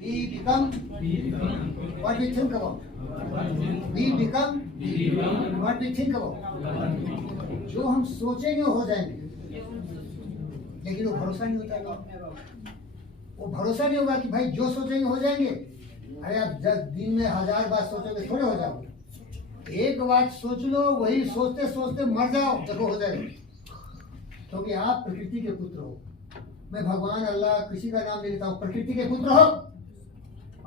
We become what we think about. We become what we think about. जो हम सोचेंगे हो जाएंगे, लेकिन वो भरोसा नहीं होता है। वो भरोसा नहीं होगा कि भाई जो सोचेंगे हो जाएंगे। अरे आप 10 दिन में 1000 बात सोचोगे थोड़े हो जाओगे। एक बात सोच लो, वही सोचते सोचते मर जाओ, देखो हो जाएगा। क्योंकि आप प्रकृति के पुत्र हो। मैं भगवान अल्लाह किसी का नाम नहीं लेता हूँ, प्रकृति के पुत्र हो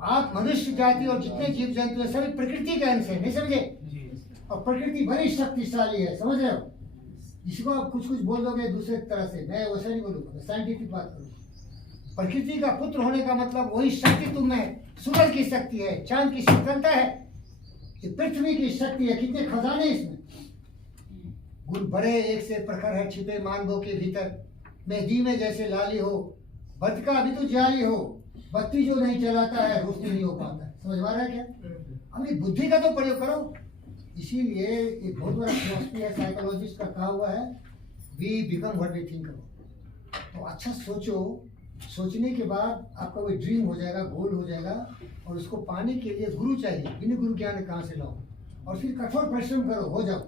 आप। मनुष्य जाति और जितने जीव जंतु है सभी प्रकृति के अंश है, नहीं समझे? और प्रकृति बड़ी शक्तिशाली है, समझ रहे हो? जिसको आप कुछ कुछ बोल दोगे दूसरे तरह से, मैं वैसा नहीं बोलूंगा, साइंटिफिक बात करूँ। प्रकृति का पुत्र होने का मतलब वही शक्ति तुम में है। सूरज की शक्ति है, चांद की शीतलता है, ये पृथ्वी की शक्ति है। कितने खजाने इसमें। गुण बड़े एक से प्रखर है छिपे मानवों के भीतर। मेहदी में जैसे लाली हो, बद का अभी तो जाली हो, बत्ती जो नहीं चलाता है रोशनी नहीं हो पाता। समझ में आ रहा है क्या? अपनी बुद्धि का तो प्रयोग करो। इसीलिए एक बहुत बड़ा फिलॉसफी है, साइकोलॉजिस्ट का कहा हुआ है, we become what we think about. तो अच्छा सोचो, सोचने के बाद आपका कोई ड्रीम हो जाएगा, गोल हो जाएगा, और उसको पाने के लिए गुरु चाहिए। बिना गुरु ज्ञान कहाँ से लाओ? और फिर कठोर परिश्रम करो, हो जाओ।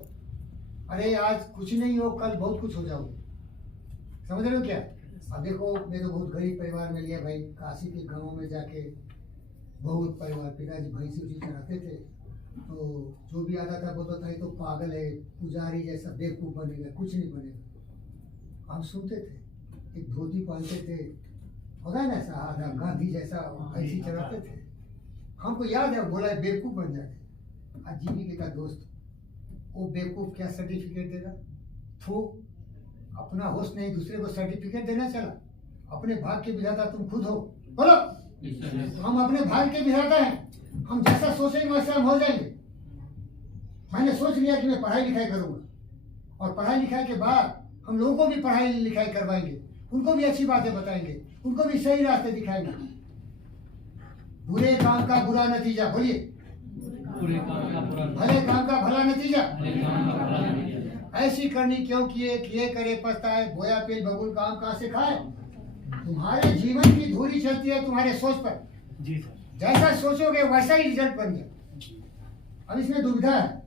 अरे आज कुछ नहीं हो, कल बहुत कुछ हो जाओ। समझ रहे हो क्या? अब देखो, मैं तो बहुत गरीब परिवार में लिया भाई, काशी के गाँव में जाके बहुत परिवार, पिताजी भैंसी उसी चढ़ाते थे, तो जो भी आता था बोलता था ये तो पागल है, पुजारी जैसा बेवकूफ बनेगा, कुछ नहीं बनेगा। हम सुनते थे। एक धोती पहनते थे, होता है ना ऐसा आधा गांधी जैसा, भैंसी चढ़ाते थे। हमको याद है, बोला बेवकूफ बन जाते। आज जीवी का दोस्त, वो बेवकूफ क्या सर्टिफिकेट देगा? थू, अपना होश नहीं, दूसरे को सर्टिफिकेट देना चला। अपने भाग के विधाता तुम खुद हो, बोलो। हम अपने भाग के विधाता हैं। हम जैसा सोचेंगे वैसा हम हो जाएंगे। मैंने सोच लिया कि मैं पढ़ाई लिखाई करूंगा, और पढ़ाई लिखाई के बाद हम लोगों को भी पढ़ाई लिखाई करवाएंगे, उनको भी अच्छी बातें बताएंगे, उनको भी सही रास्ते दिखाएंगे। बुरे काम का बुरा नतीजा, बोलिए, भले काम का भला नतीजा। ऐसी करनी क्यों किए करे पछताए, बोया पेल बबूल काम कहाँ से खाए। तुम्हारे जीवन की धूरी चलती है तुम्हारे सोच पर। जी सर। जैसा सोचोगे वैसा ही रिजल्ट बन गया। अब इसमें दुविधा है।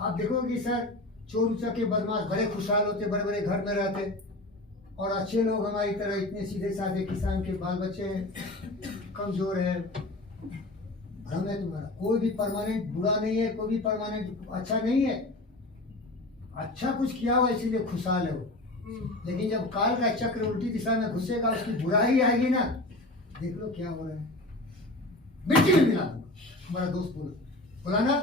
आप देखोगे सर, चोर उचक्के बदमाश बड़े खुशहाल होते, बड़े बड़े घर में रहते, और अच्छे लोग हमारी तरह इतने सीधे साधे किसान के बाल बच्चे कमजोर है। भ्रम है तुम्हारा। कोई भी परमानेंट बुरा नहीं है, कोई भी परमानेंट अच्छा नहीं है। अच्छा कुछ किया हुआ इसीलिए खुशहाल है वो। लेकिन जब काल का चक्र उल्टी दिशा में घुसेगा, उसकी बुराई आएगी ना, देख लो क्या हो रहा है। मिट्टी में मिला दूंगा। हमारा दोस्त बोला ना,